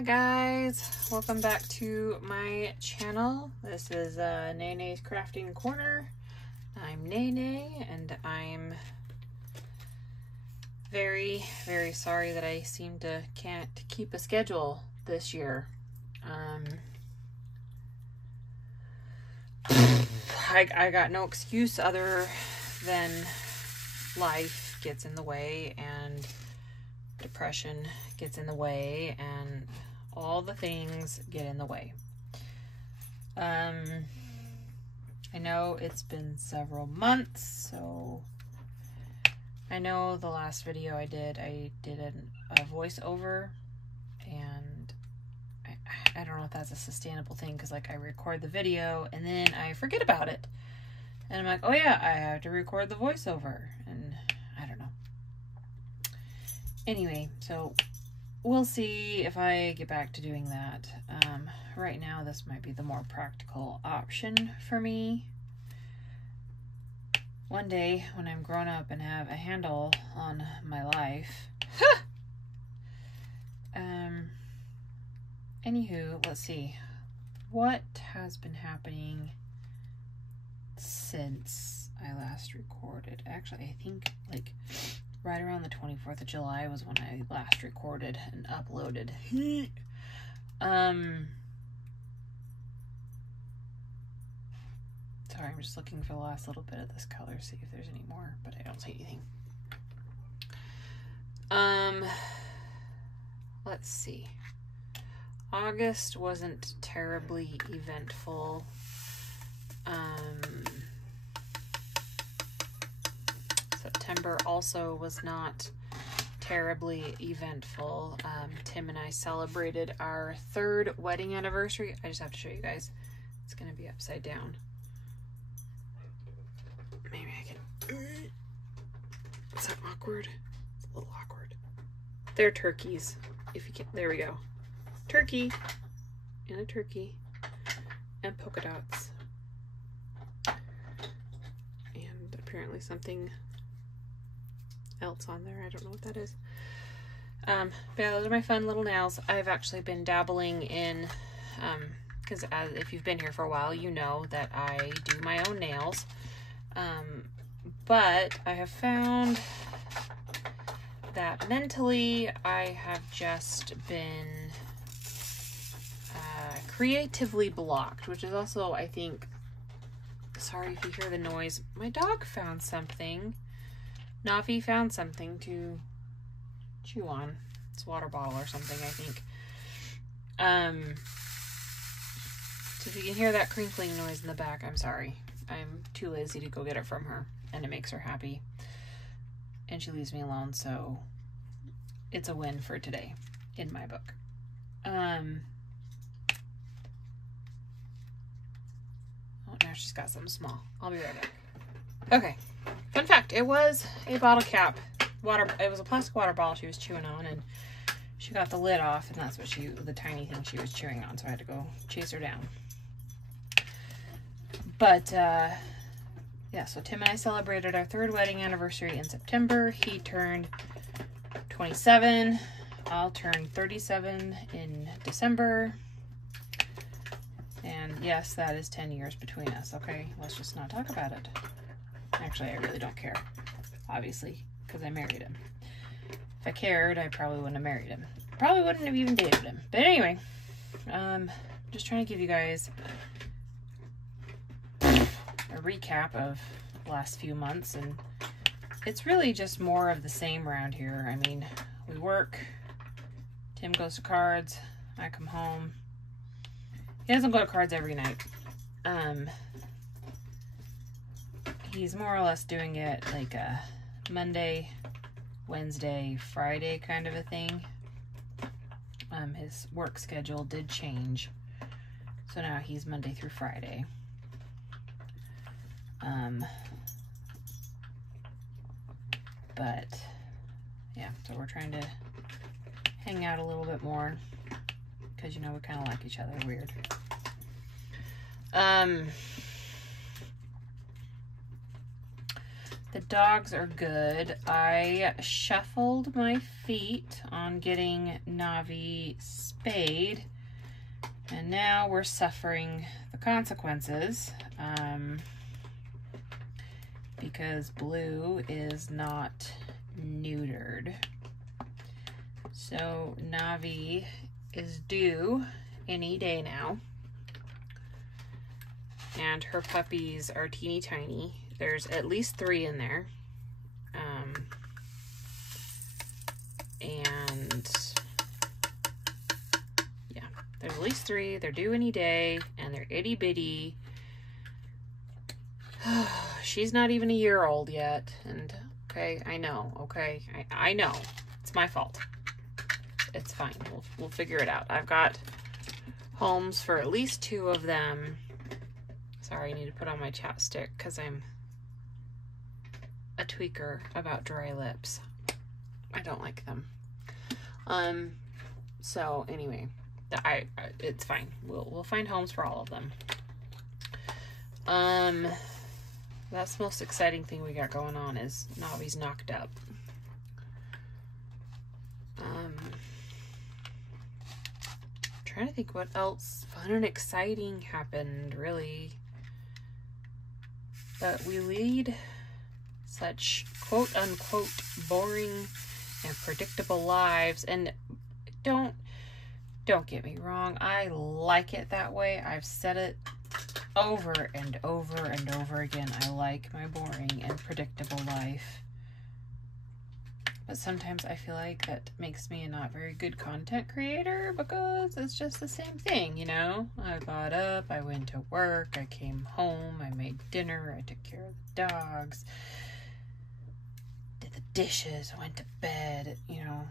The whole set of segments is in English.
Hi guys, welcome back to my channel. This is Nene's Crafting Corner. I'm Nene and I'm very sorry that I can't keep a schedule this year. I got no excuse other than life gets in the way and depression gets in the way and all the things get in the way. I know it's been several months, so I know the last video I did a voiceover, and I don't know if that's a sustainable thing, because like I record the video and then I forget about it and I'm like, oh yeah, I have to record the voiceover, and I don't know. Anyway, so we'll see if I get back to doing that. Right now, this might be the more practical option for me. One day, when I'm grown up and have a handle on my life. Anywho, let's see. What has been happening since I last recorded? Actually, I think like right around the 24th of July was when I last recorded and uploaded. Sorry, I'm just looking for the last little bit of this color, see if there's any more, but I don't see anything. Let's see. August wasn't terribly eventful. September also was not terribly eventful. Tim and I celebrated our 3rd wedding anniversary. I just have to show you guys. It's going to be upside down. Maybe I can... Is that awkward? It's a little awkward. They're turkeys. If you can... There we go. Turkey. And a turkey. And polka dots. And apparently something else on there. I don't know what that is. But yeah, those are my fun little nails. I've actually been dabbling in, because if you've been here for a while, you know that I do my own nails. But I have found that mentally I have just been creatively blocked, which is also, I think, sorry if you hear the noise. My dog found something. Navi found something to chew on. It's a water bottle or something, I think. So if you can hear that crinkling noise in the back, I'm sorry. I'm too lazy to go get it from her, and it makes her happy. And she leaves me alone, so it's a win for today, in my book. Oh, now she's got something small. I'll be right back. Okay. Fun fact, it was a bottle cap. It was a plastic water bottle she was chewing on, and she got the lid off, and that's what the tiny thing she was chewing on, so I had to go chase her down. But, yeah, so Tim and I celebrated our 3rd wedding anniversary in September. He turned 27. I'll turn 37 in December. And yes, that is 10 years between us, okay? Let's just not talk about it. Actually, I really don't care, obviously, because I married him. If I cared, I probably wouldn't have married him. Probably wouldn't have even dated him. But anyway, just trying to give you guys a recap of the last few months, and it's really just more of the same around here. I mean, we work, Tim goes to cards, I come home. He doesn't go to cards every night. He's more or less doing it like a Monday, Wednesday, Friday kind of a thing. His work schedule did change, so now he's Monday through Friday. But yeah, so we're trying to hang out a little bit more, because you know we kind of like each other. Weird. The dogs are good. I shuffled my feet on getting Navi spayed, and now we're suffering the consequences because Blue is not neutered. So Navi is due any day now, and her puppies are teeny tiny. There's at least 3 in there. And yeah, there's at least 3. They're due any day, and they're itty bitty. She's not even a year old yet. And okay, I know. Okay, I know. It's my fault. It's fine. We'll figure it out. I've got homes for at least 2 of them. Sorry, I need to put on my chapstick because I'm a tweaker about dry lips. I don't like them. So anyway, it's fine. We'll find homes for all of them. That's the most exciting thing we got going on is Navi's knocked up. Trying to think what else fun and exciting happened, really. But we lead such quote-unquote boring and predictable lives, and don't get me wrong, I like it that way. I've said it over and over and over again. I like my boring and predictable life, but sometimes I feel like that makes me a not very good content creator because it's just the same thing, you know? I got up, I went to work, I came home, I made dinner, I took care of the dogs, did the dishes, went to bed, you know,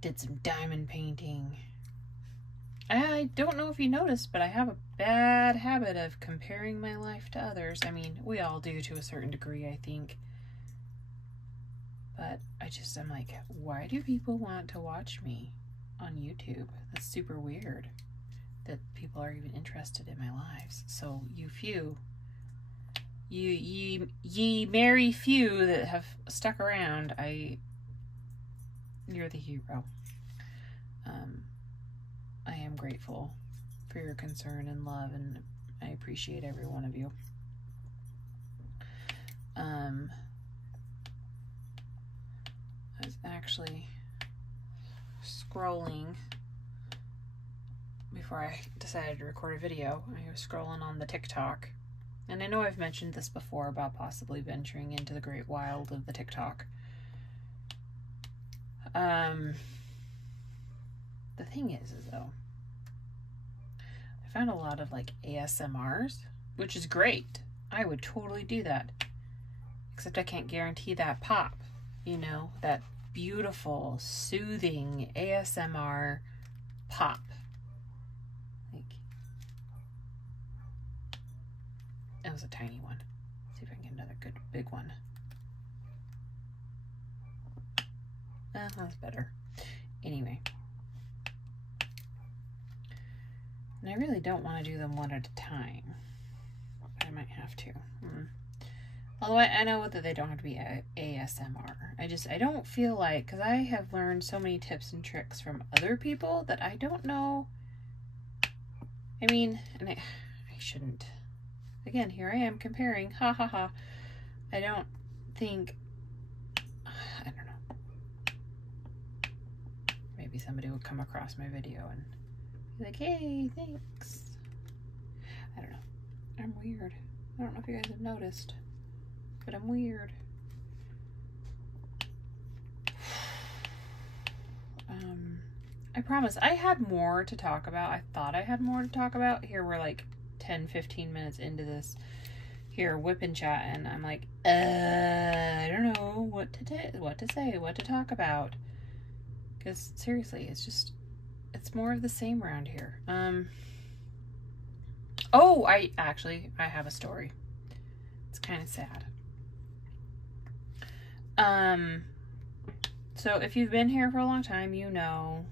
did some diamond painting. I don't know if you noticed, but I have a bad habit of comparing my life to others. I mean, we all do to a certain degree, I think. But I'm like, why do people want to watch me on YouTube? That's super weird that people are even interested in my lives. So you few, ye merry few that have stuck around, you're the hero. I am grateful for your concern and love, and I appreciate every one of you. I was actually scrolling before I decided to record a video. I was scrolling on the TikTok, and I know I've mentioned this before about possibly venturing into the great wild of the TikTok. The thing is though, I found a lot of like ASMRs, which is great. I would totally do that. Except I can't guarantee that pop, you know, that beautiful, soothing ASMR pop. Like, that was a tiny one. Let's see if I can get another good big one. That's better. Anyway. And I really don't want to do them one at a time. But I might have to. Although I know that they don't have to be ASMR. I don't feel like, because I have learned so many tips and tricks from other people that I don't know. I mean, and I shouldn't. Again, here I am comparing. Ha ha ha. I don't think, I don't know. Maybe somebody would come across my video and be like, hey, thanks. I don't know. I'm weird. I don't know if you guys have noticed, but I'm weird. I promise I had more to talk about. I thought I had more to talk about. Here we're like 10-15 minutes into this here whip and chat, and I'm like, I don't know what to say, what to talk about. Because seriously, it's more of the same around here. Oh, I have a story. It's kind of sad. So if you've been here for a long time, you know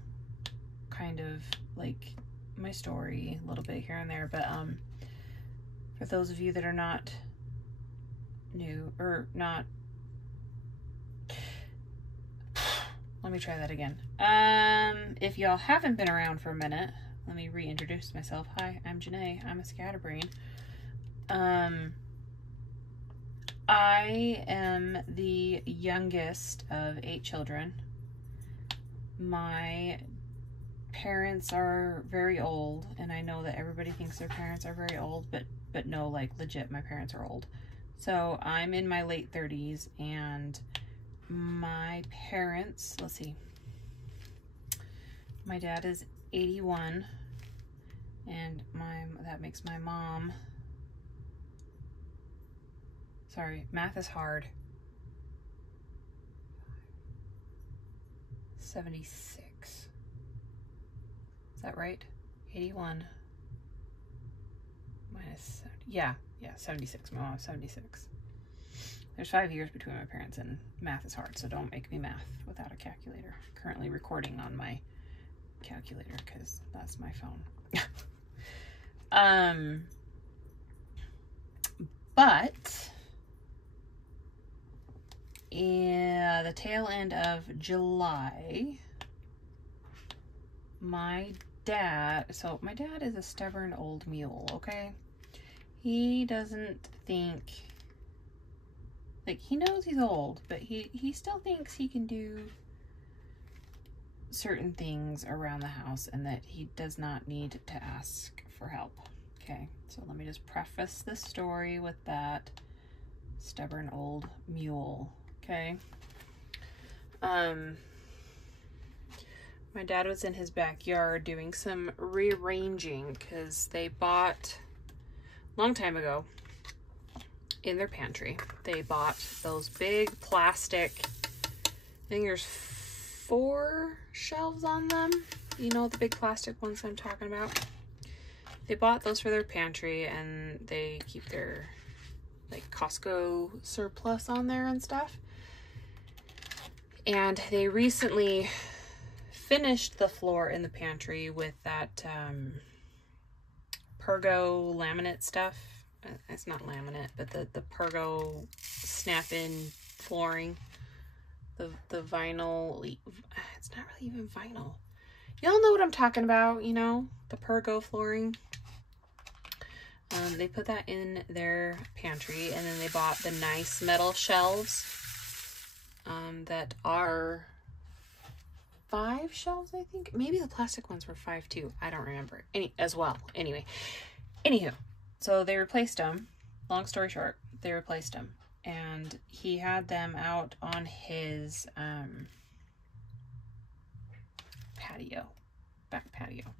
kind of like my story a little bit here and there, but for those of you that are not new or not Let me try that again. If y'all haven't been around for a minute, let me reintroduce myself. Hi, I'm Janae. I'm a scatterbrain. I am the youngest of 8 children. My parents are very old, and I know that everybody thinks their parents are very old, but no, like legit, my parents are old. So I'm in my late 30s, and my parents, let's see, my dad is 81, and that makes my mom, sorry, math is hard, 76. Is that right? 81 minus 70. Yeah, 76. My mom's 76. There's 5 years between my parents, and math is hard, so don't make me math without a calculator. I'm currently recording on my calculator because that's my phone. But in the tail end of July, my dad is a stubborn old mule, okay? He doesn't think, like, he knows he's old, but he still thinks he can do certain things around the house and that he does not need to ask for help. Okay, so let me just preface this story with that. Stubborn old mule, okay? My dad was in his backyard doing some rearranging because they bought, a long time ago, in their pantry, they bought those big plastic, I think there's 4 shelves on them. You know, the big plastic ones I'm talking about. They bought those for their pantry, and they keep their, like, Costco surplus on there and stuff. And they recently finished the floor in the pantry with that Pergo laminate stuff. It's not laminate, but the Pergo snap-in flooring. The vinyl, it's not really even vinyl. Y'all know what I'm talking about, you know? The Pergo flooring. They put that in their pantry, and then they bought the nice metal shelves that are 5 shelves, I think. Maybe the plastic ones were 5 too. I don't remember. Anywho, so they replaced them. Long story short, they replaced them. And he had them out on his back patio.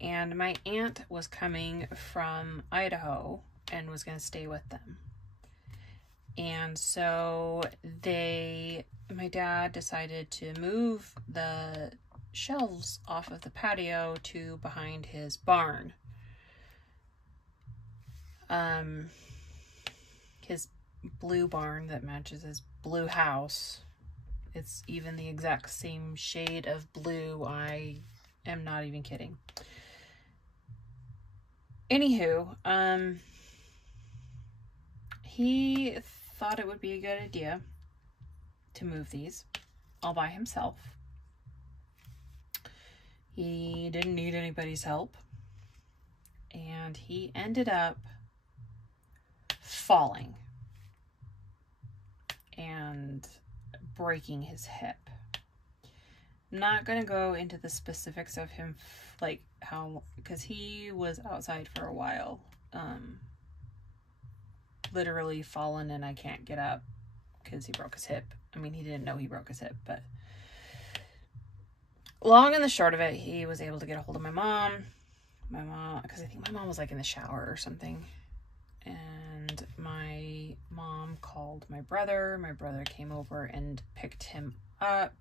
And my aunt was coming from Idaho and was going to stay with them. And so my dad decided to move the shelves off of the patio to behind his barn. His blue barn that matches his blue house. It's even the exact same shade of blue. I am not even kidding. Anywho, he thought it would be a good idea to move these all by himself. He didn't need anybody's help. And he ended up falling and breaking his hip. I'm not going to go into the specifics of him, like how, because he was outside for a while, literally fallen, and I can't get up because he broke his hip. I mean, he didn't know he broke his hip, but long and the short of it, he was able to get a hold of my mom, because I think my mom was like in the shower or something. And my mom called my brother. My brother came over and picked him up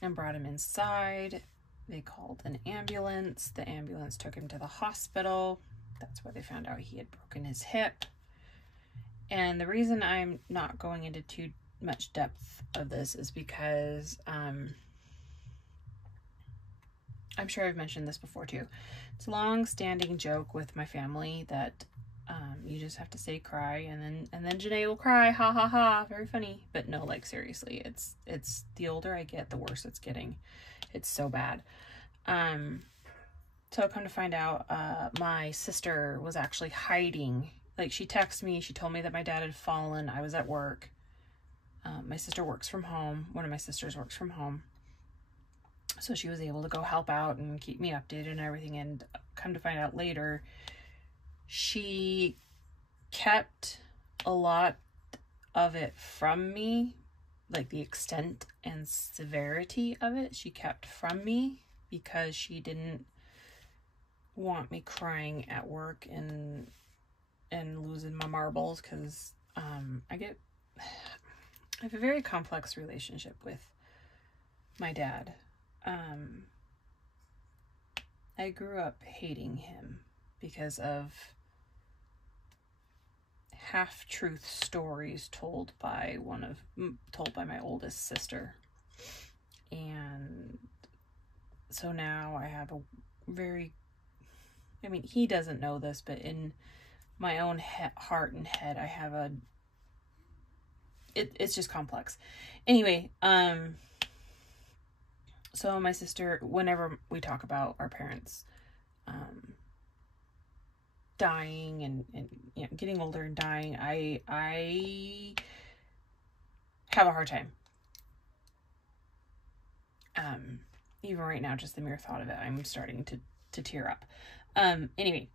and brought him inside. They called an ambulance. The ambulance took him to the hospital. That's where they found out he had broken his hip. And the reason I'm not going into too much depth of this is because I'm sure I've mentioned this before too. It's a long-standing joke with my family that You just have to say cry, and then Janae will cry, ha ha ha, very funny. But no, like seriously, it's the older I get, the worse it's getting. It's so bad. So come to find out, my sister was actually hiding. Like, she texted me, she told me that my dad had fallen. I was at work. My sister works from home. One of my sisters works from home. So she was able to go help out and keep me updated and everything. And come to find out later, she kept a lot of it from me, like the extent and severity of it. She kept from me because she didn't want me crying at work and losing my marbles, because I have a very complex relationship with my dad. I grew up hating him because of half-truth stories told by my oldest sister. And so now I have a very, I mean, he doesn't know this, but in my own heart and head, I have it's just complex. Anyway, so my sister, whenever we talk about our parents dying and you know, getting older and dying, I have a hard time. Even right now, just the mere thought of it, I'm starting to tear up. Anyway,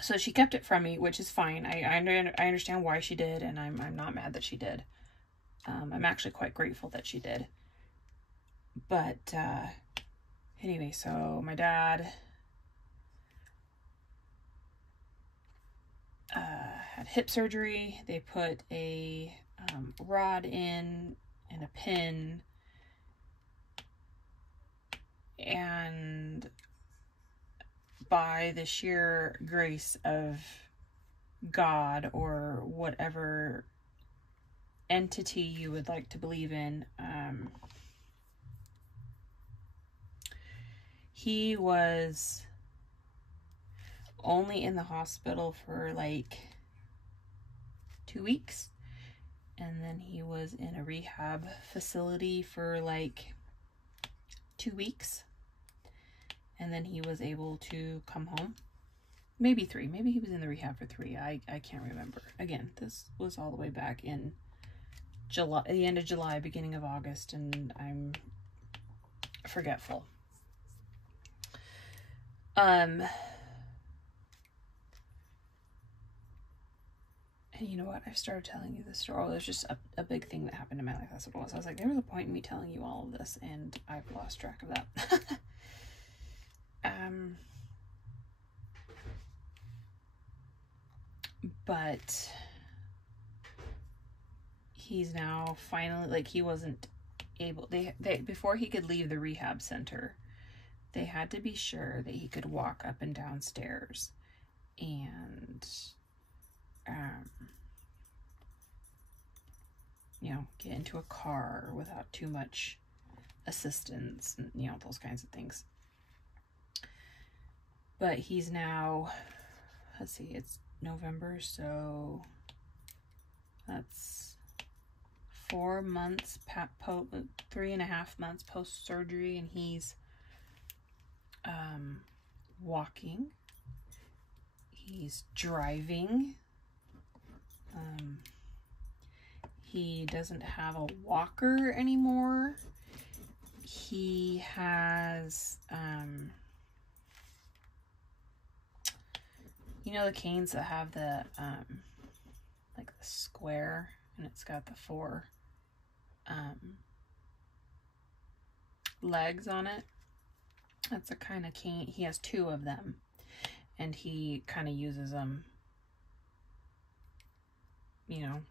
so she kept it from me, which is fine. I understand why she did, and I'm not mad that she did. I'm actually quite grateful that she did. But anyway, so my dad had hip surgery. They put a rod in and a pin, and by the sheer grace of God, or whatever entity you would like to believe in, he was only in the hospital for like 2 weeks, and then he was in a rehab facility for like 2 weeks, and then he was able to come home. Maybe 3. Maybe he was in the rehab for 3. I can't remember. Again, this was all the way back in July, the end of July, beginning of August, and I'm forgetful. And you know what? I started telling you this story. Oh, there's just a big thing that happened in my life. That's what it was. I was like, there was a point in me telling you all of this, and I've lost track of that. But he's now finally, like, he wasn't able, they before he could leave the rehab center, they had to be sure that he could walk up and down stairs and you know, get into a car without too much assistance, and you know, those kinds of things. But he's now, let's see, it's November, so that's 4 months, 3.5 months post-surgery, and he's walking, he's driving, he doesn't have a walker anymore. He has, you know, the canes that have the, like the square, and it's got the 4 legs on it. That's a kind of cane. He has 2 of them, and he kind of uses them, you know,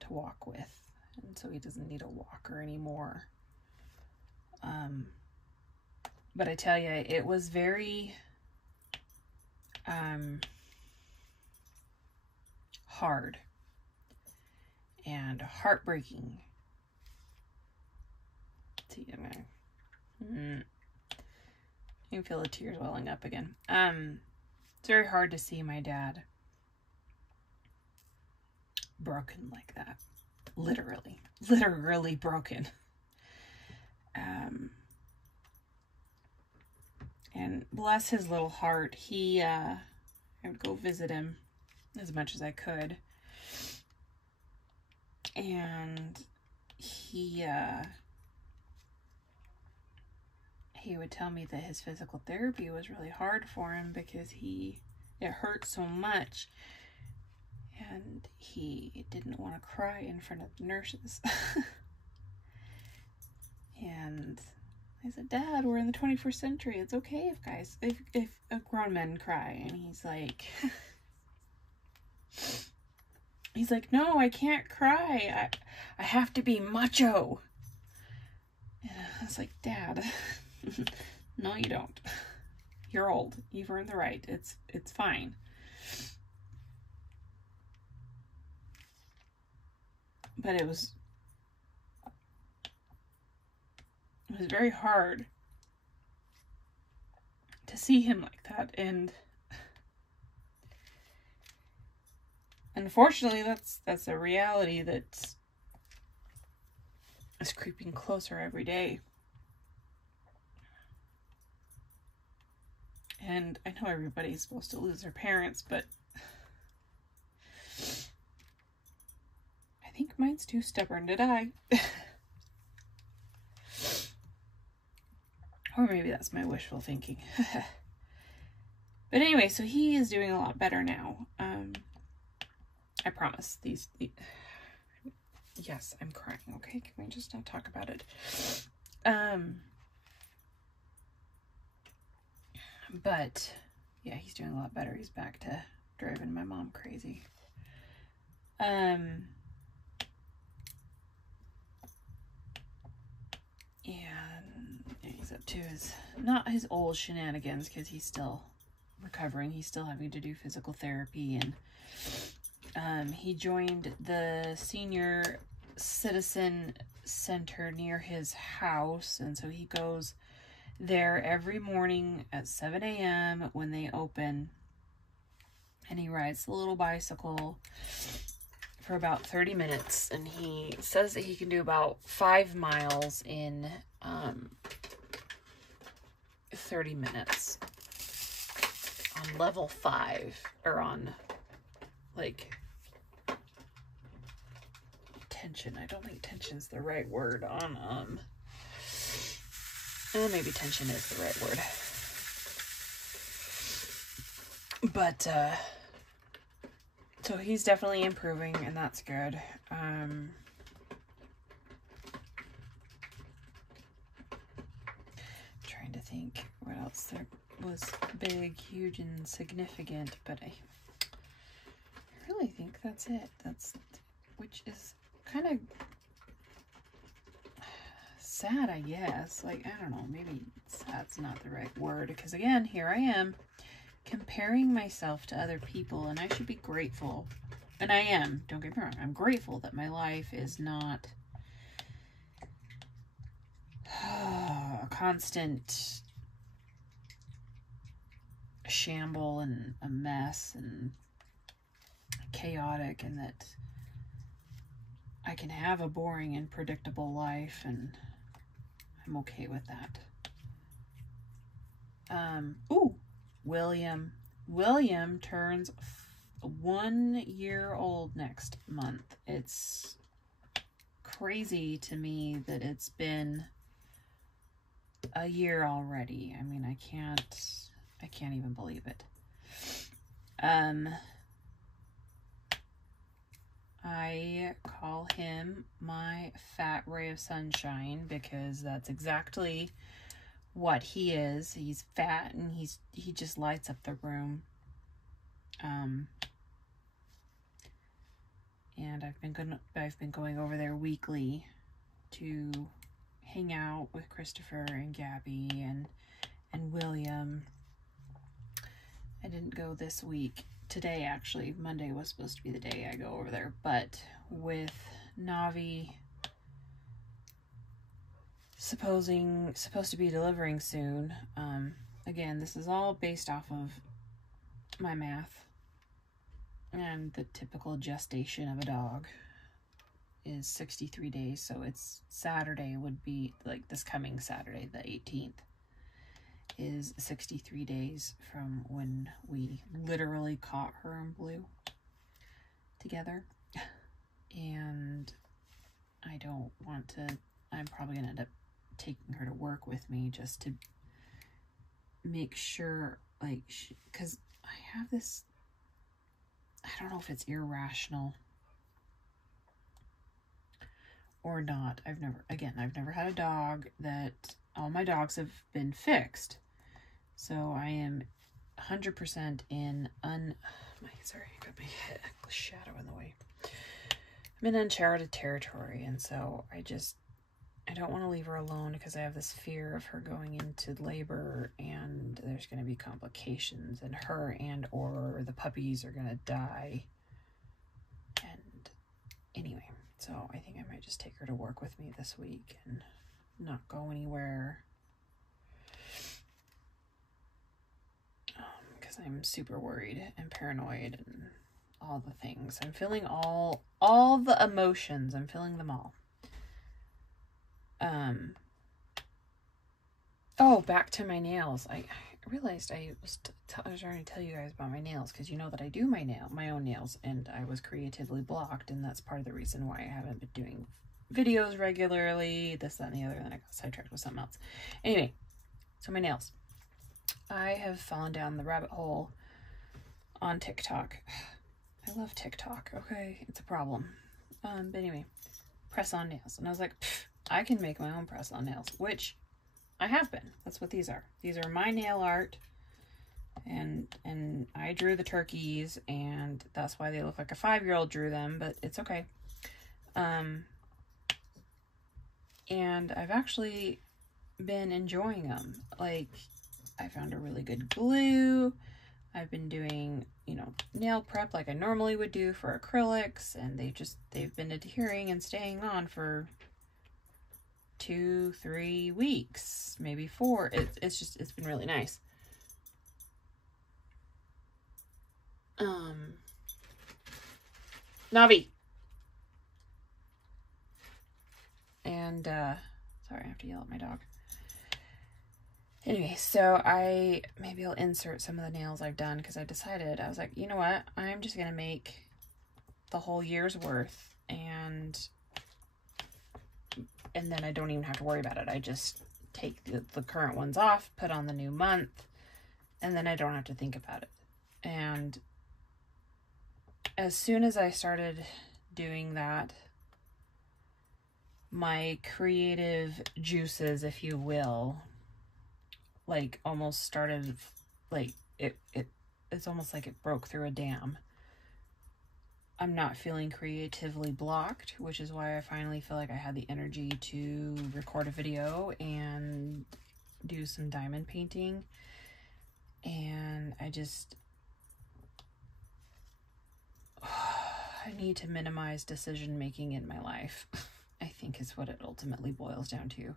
to walk with, and so he doesn't need a walker anymore. But I tell you, it was very hard and heartbreaking. See, You can feel the tears welling up again. It's very hard to see my dad broken like that. Literally broken. And bless his little heart, I would go visit him as much as I could. And he would tell me that his physical therapy was really hard for him because it hurt so much. And he didn't want to cry in front of the nurses. And I said, Dad, we're in the 21st century. It's okay if grown men cry. And he's like, no, I can't cry. I have to be macho. And I was like, Dad, no, you don't. You're old. You've earned the right. It's fine. But it was very hard to see him like that, and unfortunately that's a reality that is creeping closer every day. And I know everybody's supposed to lose their parents, but I think mine's too stubborn to die. Or maybe that's my wishful thinking. But anyway, so he is doing a lot better now. I promise. Yes, I'm crying. Okay, can we just not talk about it? But yeah, he's doing a lot better. He's back to driving my mom crazy. And he's up to not his old shenanigans, because he's still recovering. He's still having to do physical therapy, and he joined the senior citizen center near his house, and so he goes there every morning at 7 a.m. when they open, and he rides the little bicycle for about 30 minutes, and he says that he can do about 5 miles in 30 minutes on level 5, or on like tension. I don't think tension's the right word. On maybe tension is the right word. But so he's definitely improving, and that's good. Trying to think what else there was big, huge, and significant, but I really think that's it. Which is kind of sad, I guess. Like, I don't know, maybe sad's not the right word, because again, here I am comparing myself to other people, and I should be grateful. And I am, don't get me wrong, I'm grateful that my life is not a constant shamble and a mess and chaotic, and that I can have a boring and predictable life, and I'm okay with that. William turns 1 year old next month. It's crazy to me that it's been a year already. I mean, I can't even believe it. I call him my fat ray of sunshine, because that's exactly what he is. He's fat, and he just lights up the room. And I've been going over there weekly to hang out with Christopher and Gabby and William. I didn't go this week. Today, actually, Monday was supposed to be the day I go over there, but with Navi supposed to be delivering soon, again, this is all based off of my math, and the typical gestation of a dog is 63 days. So it's Saturday would be like this coming Saturday, the 18th, is 63 days from when we literally caught her in blue together. And I don't want to, I'm probably going to end up taking her to work with me just to make sure, like, because I have this, I don't know if it's irrational or not. I've never had a dog that, all my dogs have been fixed. So I am 100% in sorry, I got my shadow in the way. I'm in uncharted territory, and so I don't want to leave her alone because I have this fear of her going into labor and there's going to be complications, and her and or the puppies are going to die. And anyway, so I think I might just take her to work with me this week and not go anywhere. Because I'm super worried and paranoid and all the things. I'm feeling all the emotions. I'm feeling them all. Oh, back to my nails. I realized I was trying to tell you guys about my nails, because you know that I do my own nails, and I was creatively blocked, and that's part of the reason why I haven't been doing videos regularly, this, that, and the other, and then I got sidetracked with something else. Anyway, so my nails. I have fallen down the rabbit hole on TikTok. I love TikTok, okay? It's a problem. But anyway, press-on nails. And I was like, I can make my own press-on nails, which I have been. That's what these are. These are my nail art, and I drew the turkeys, and that's why they look like a 5-year-old drew them, but it's okay. And I've actually been enjoying them. Like, I found a really good glue. I've been doing, nail prep like I normally would do for acrylics, and they've been adhering and staying on for 2-3 weeks, maybe 4. It's been really nice. Navi. And sorry, I have to yell at my dog. Anyway, so maybe I'll insert some of the nails I've done, because I decided, I was like, you know what, I'm just gonna make the whole year's worth, and then I don't even have to worry about it. I just take the current ones off, put on the new month, and then I don't have to think about it. And as soon as I started doing that, my creative juices, if you will, like almost started, like it's almost like it broke through a dam. I'm not feeling creatively blocked, which is why I finally feel like I had the energy to record a video and do some diamond painting. And I need to minimize decision making in my life, I think is what it ultimately boils down to.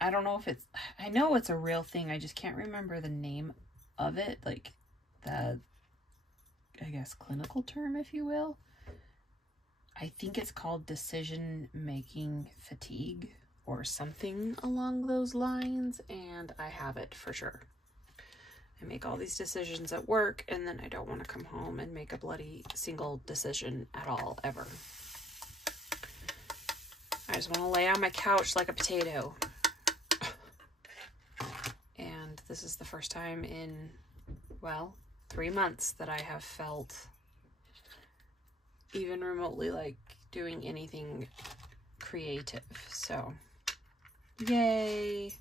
I don't know if I know it's a real thing, I just can't remember the name of it, like the, I guess, clinical term, if you will. I think it's called decision-making fatigue or something along those lines, and I have it for sure. I make all these decisions at work, and then I don't want to come home and make a bloody single decision at all, ever. I just want to lay on my couch like a potato. And this is the first time in, 3 months that I have felt even remotely like doing anything creative. So, yay.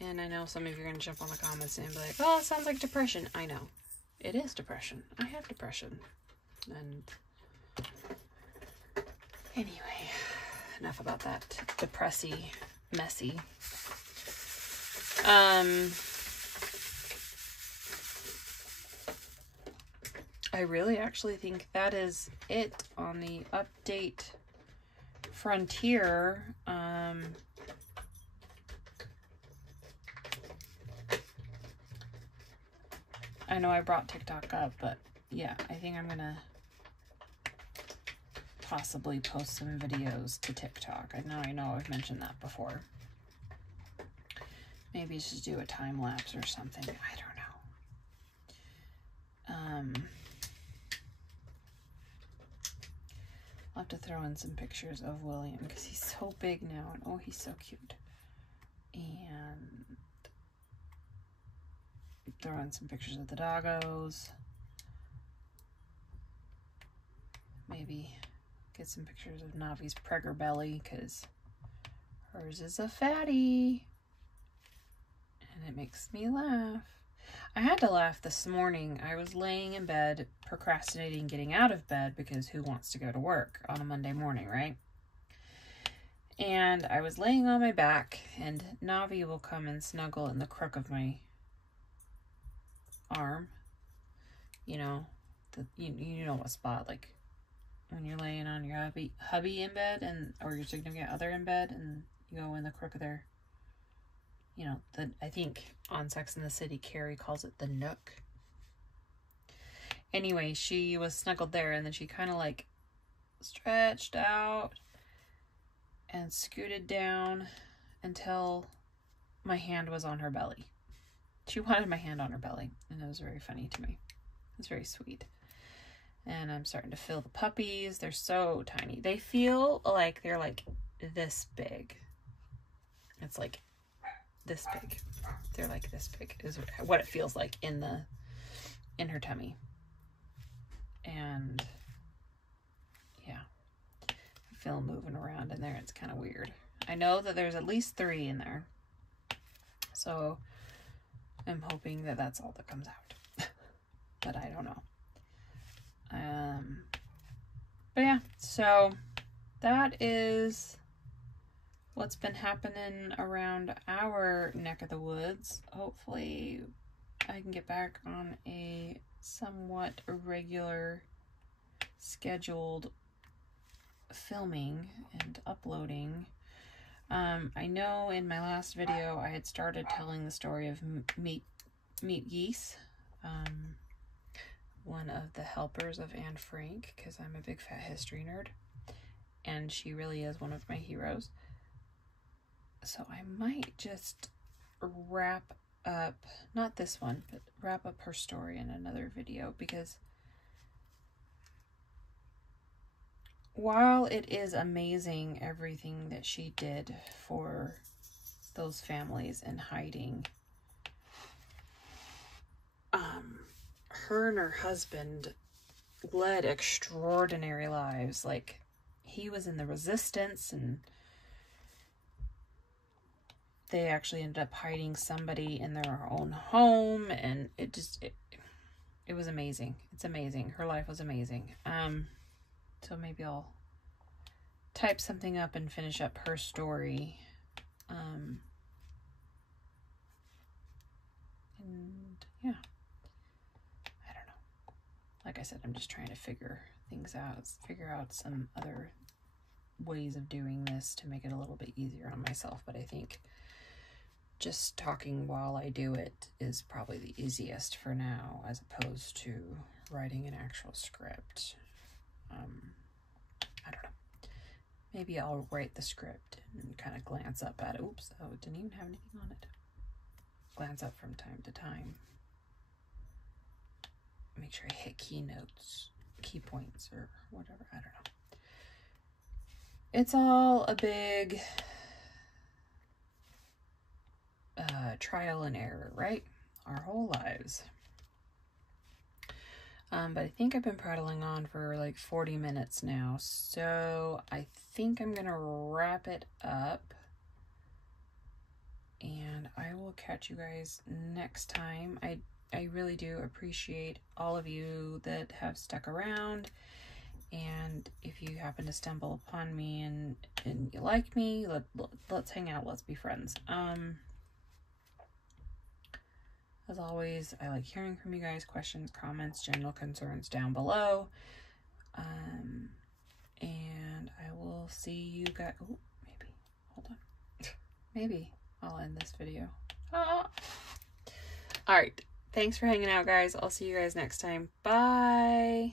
And I know some of you are going to jump on the comments and be like, well, it sounds like depression. I know. It is depression. I have depression. And anyway, enough about that depressy, messy. I really actually think that is it on the update Frontier, I know I brought TikTok up, but yeah, I think I'm gonna possibly post some videos to TikTok. I know I've mentioned that before. Maybe just do a time lapse or something. I don't know. I'll have to throw in some pictures of William because he's so big now, and oh, he's so cute. And throw in some pictures of the doggos. Maybe get some pictures of Navi's pregger belly because hers is a fatty. And it makes me laugh. I had to laugh this morning. I was laying in bed, procrastinating getting out of bed because who wants to go to work on a Monday morning, right? And I was laying on my back, and Navi will come and snuggle in the crook of my arm. You know, you know what spot, like when you're laying on your hubby in bed, and or your significant other in bed, and you go in the crook of their, you know, I think on Sex and the City, Carrie calls it the nook. Anyway, she was snuggled there, and then she kind of like stretched out and scooted down until my hand was on her belly. She wanted my hand on her belly, and it was very funny to me. It was very sweet. And I'm starting to feel the puppies. They're so tiny. They feel like they're like this big. It's like this big. They're like this big is what it feels like in her tummy. And yeah, I feel them moving around in there. It's kind of weird. I know that there's at least 3 in there, so I'm hoping that that's all that comes out. But I don't know. But yeah, so that is what's been happening around our neck of the woods. Hopefully I can get back on a somewhat regular scheduled filming and uploading. I know in my last video I had started telling the story of Meet Geese, one of the helpers of Anne Frank, because I'm a big fat history nerd, and she really is one of my heroes. So I might just wrap up, not this one, but wrap up her story in another video, because while it is amazing everything that she did for those families in hiding, her and her husband led extraordinary lives. Like, he was in the resistance, and they actually ended up hiding somebody in their own home, and it was amazing. It's amazing. Her life was amazing. So maybe I'll type something up and finish up her story. And yeah, I don't know. Like I said, I'm just trying to figure things out, figure out some other ways of doing this to make it a little bit easier on myself. But I think just talking while I do it is probably the easiest for now, as opposed to writing an actual script. I don't know. Maybe I'll write the script and kind of glance up at it. Oops, oh, it didn't even have anything on it. Glance up from time to time. Make sure I hit keynotes, key points, or whatever. I don't know. It's all a big trial and error, right? Our whole lives. But I think I've been prattling on for like 40 minutes now, so I think I'm gonna wrap it up, and I will catch you guys next time. I really do appreciate all of you that have stuck around, and if you happen to stumble upon me and you like me, let's hang out, let's be friends. As always, I like hearing from you guys, questions, comments, general concerns down below. And I will see you guys. Oh, maybe. Hold on. Maybe I'll end this video. Ah. All right. Thanks for hanging out, guys. I'll see you guys next time. Bye.